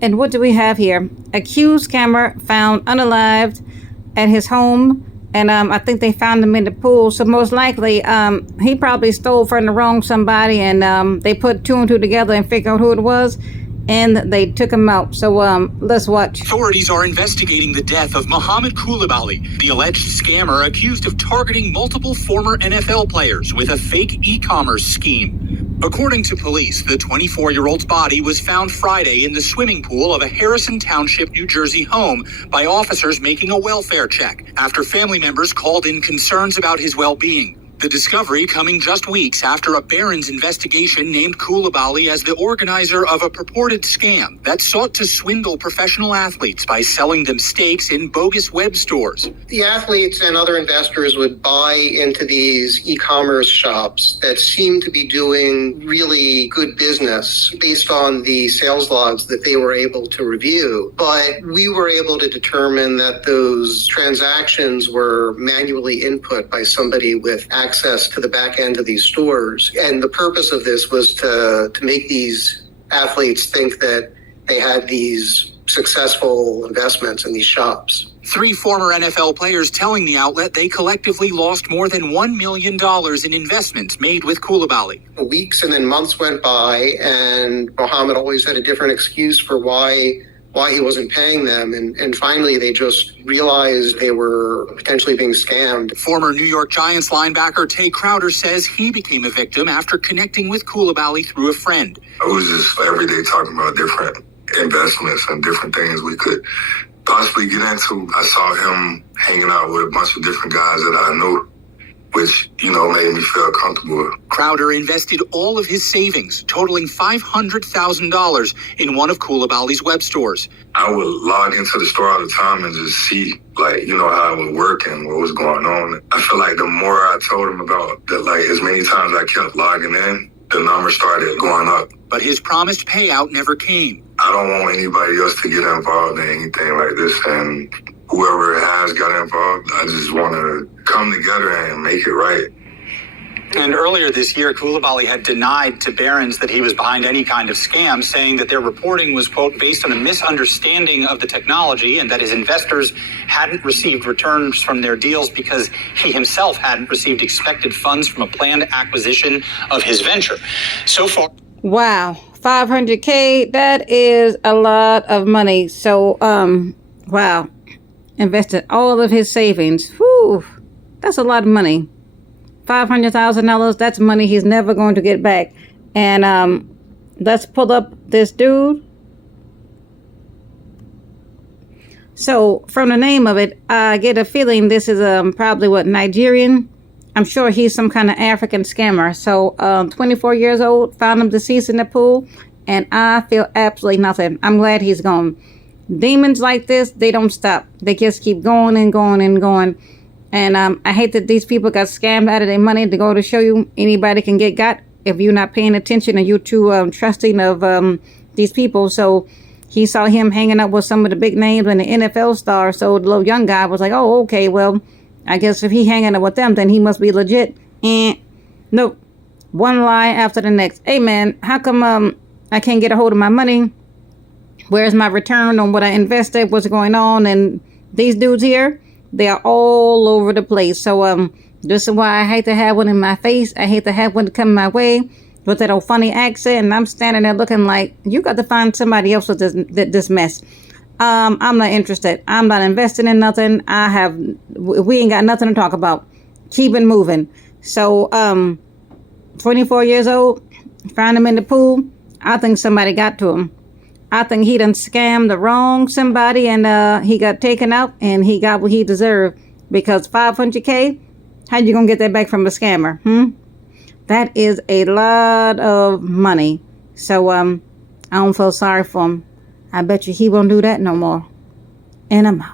And what do we have here? Accused scammer found unalived at his home. And I think they found him in the pool. So most likely, he probably stole from the wrong somebody. And they put two and two together and figured out who it was. And they took him out. So let's watch. Authorities are investigating the death of Mohammed Koulibaly, the alleged scammer accused of targeting multiple former NFL players with a fake e-commerce scheme. According to police, the 24-year-old's body was found Friday in the swimming pool of a Harrison Township, New Jersey home by officers making a welfare check after family members called in concerns about his well-being. The discovery coming just weeks after a Barron's investigation named Koulibaly as the organizer of a purported scam that sought to swindle professional athletes by selling them stakes in bogus web stores. The athletes and other investors would buy into these e-commerce shops that seemed to be doing really good business based on the sales logs that they were able to review. But we were able to determine that those transactions were manually input by somebody with access to the back end of these stores. And the purpose of this was to make these athletes think that they had these successful investments in these shops. Three former NFL players telling the outlet they collectively lost more than $1 million in investments made with Koulibaly. Weeks and then months went by, and Mohammed always had a different excuse for why he wasn't paying them. And finally, they just realized they were potentially being scammed. Former New York Giants linebacker Tay Crowder says he became a victim after connecting with Koulibaly through a friend. I was just every day talking about different investments and different things we could possibly get into. I saw him hanging out with a bunch of different guys that I knew, which, made me feel comfortable. Crowder invested all of his savings, totaling $500,000 in one of Koulibaly's web stores. I would log into the store all the time and just see, how it would work and what was going on. I feel like the more I told him about that, as many times I kept logging in, the numbers started going up. But his promised payout never came. I don't want anybody else to get involved in anything like this, and whoever has got involved, I just want to come together and make it right. And earlier this year, Koulibaly had denied to Barron's that he was behind any kind of scam, saying that their reporting was, quote, based on a misunderstanding of the technology and that his investors hadn't received returns from their deals because he himself hadn't received expected funds from a planned acquisition of his venture. So far. Wow, $500K, that is a lot of money. So, wow, invested all of his savings. Whew, that's a lot of money. $500,000, that's money he's never going to get back. And let's pull up this dude. So from the name of it, I get a feeling this is probably Nigerian. I'm sure he's some kind of African scammer. So 24 years old, found him deceased in the pool, and I feel absolutely nothing. I'm glad he's gone. Demons like this, they don't stop. They just keep going and going and going. And I hate that these people got scammed out of their money. To go to show you anybody can get got if you're not paying attention and you're too trusting of these people. So he saw him hanging out with some of the big names and the NFL stars. So the little young guy was like, oh, okay, well, I guess if he hanging out with them, then he must be legit. And nope, one lie after the next. Hey, man, how come I can't get a hold of my money? Where's my return on what I invested? What's going on? And these dudes here, they are all over the place. So this is why I hate to have one in my face. I hate to have one come my way with that old funny accent. And I'm standing there looking like, you got to find somebody else with this mess. I'm not interested. I'm not investing in nothing. We ain't got nothing to talk about. Keep it moving. So 24 years old, found him in the pool. I think somebody got to him. I think he done scammed the wrong somebody, and he got taken out and he got what he deserved. Because $500K, how you gonna get that back from a scammer? That is a lot of money. So I don't feel sorry for him. I bet you he won't do that no more. And I'm out.